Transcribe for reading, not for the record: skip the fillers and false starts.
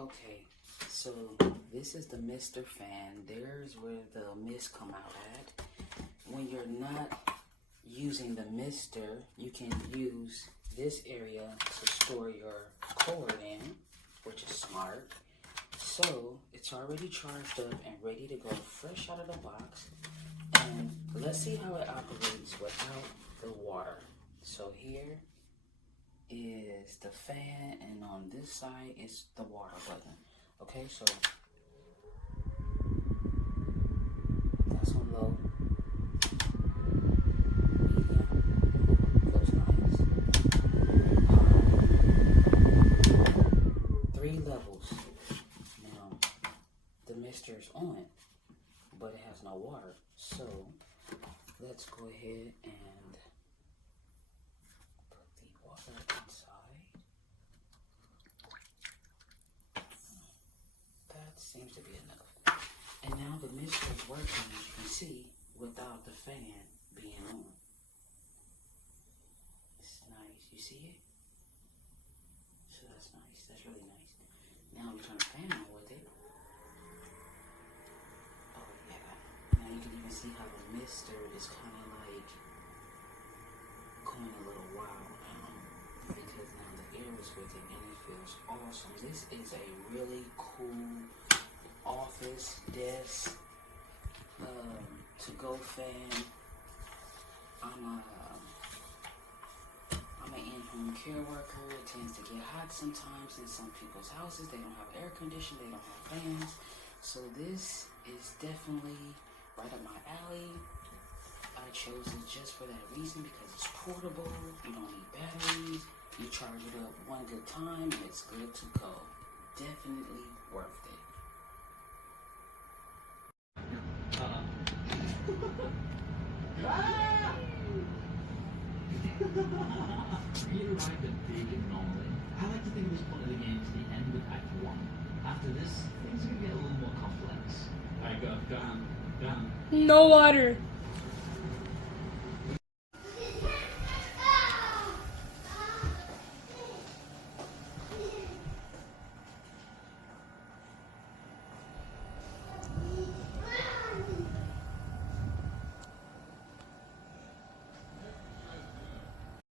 Okay, so this is the mister fan. There's where the mist come out at. When you're not using the mister, you can use this area to store your cord in, which is smart. So it's already charged up and ready to go, fresh out of the box. And let's see how it operates without the water. So here is the fan, and on this side is the water button. Okay, so that's on low. Feels nice. 3 levels. Now the mister is on, but it has no water. So let's go ahead and put the water inside. That seems to be enough. And now the mister is working, as you can see, without the fan being on. It's nice. You see it? So that's nice. That's really nice. Now we turn the fan on with it. Oh yeah. Now you can even see how the mister is kind of like going a little wild now, because now the air is with it and it feels awesome. This is a really cool office desk to-go fan. I'm an in-home care worker. It tends to get hot sometimes in some people's houses. They don't have air conditioning, they don't have fans. So this is definitely right up my alley. I chose it just for that reason, because it's portable, you don't need batteries, you charge it up one good time and it's good to go. Definitely worth it. You arrived at big and normally. I like to think this point of the game is the end of Act 1. After this, things are going to get a little more complex. Alright, go on. No water.